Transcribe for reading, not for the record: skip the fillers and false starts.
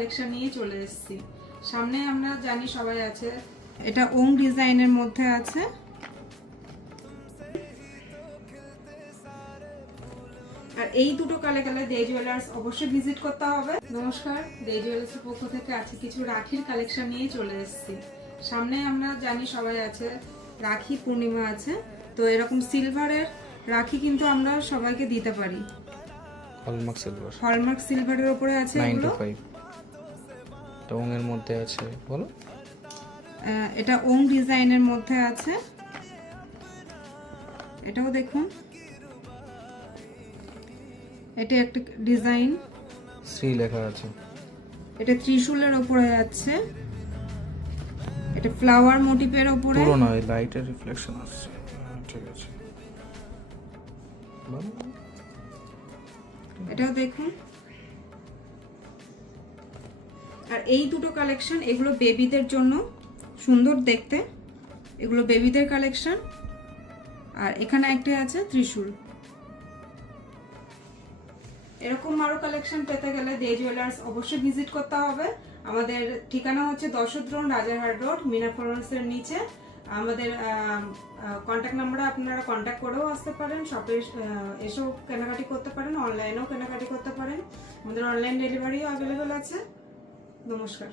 Collection নিয়ে চলে এসেছি। সামনে আমরা জানি সবাই আছে, এটা ওং ডিজাইনের মধ্যে আছে। আর এই দুটো কালে দে জুয়েলার্স অবশ্যই ভিজিট করতে হবে। নমস্কার, দে জুয়েলার্সের পক্ষ থেকে আছে কিছু রাখির কালেকশন নিয়ে চলে এসেছি। সামনে আমরা জানি সবাই আছে, রাখি পূর্ণিমা আছে, তো এরকম সিলভারের রাখি কিন্তু আমরা সবাইকে দিতে পারি। হলমার্ক সিলভারের উপরে আছে এগুলো। 9 to 5 তো ওং এর মধ্যে আছে, বলো। এটা ওং ডিজাইনের মধ্যে আছে, এটাও দেখুন। এটা একটা ডিজাইন, শ্রী লেখা আছে। এটা ত্রিশূলের উপরে আছে, এটা ফ্লাওয়ার মোটিভের উপরে। পুরো নয়, লাইটের রিফ্লেকশন আসছে। ঠিক আছে, বলো। এটাও দেখুন। আর এই দুটো কালেকশন, এগুলো বেবিদের জন্য সুন্দর দেখতে, এগুলো বেবিদের কালেকশন। আর এখানে একটা আছে ত্রিশূল। এরকম আরো কালেকশন পেতে গেলে দে জুয়েলার্স অবশ্যই ভিজিট করতে হবে। আমাদের ঠিকানা হচ্ছে দশদ্রোণ রাজারহাট রোড, মিনা ফ্লোরেন্সের নিচে। আমাদের কন্ট্যাক্ট নাম্বারে আপনারা কন্ট্যাক্ট করেও আসতে পারেন, শপে এসেও কেনাকাটি করতে পারেন, অনলাইনেও কেনাকাটি করতে পারেন। আমাদের অনলাইন ডেলিভারিও অ্যাভেলেবেল আছে। নমস্কার।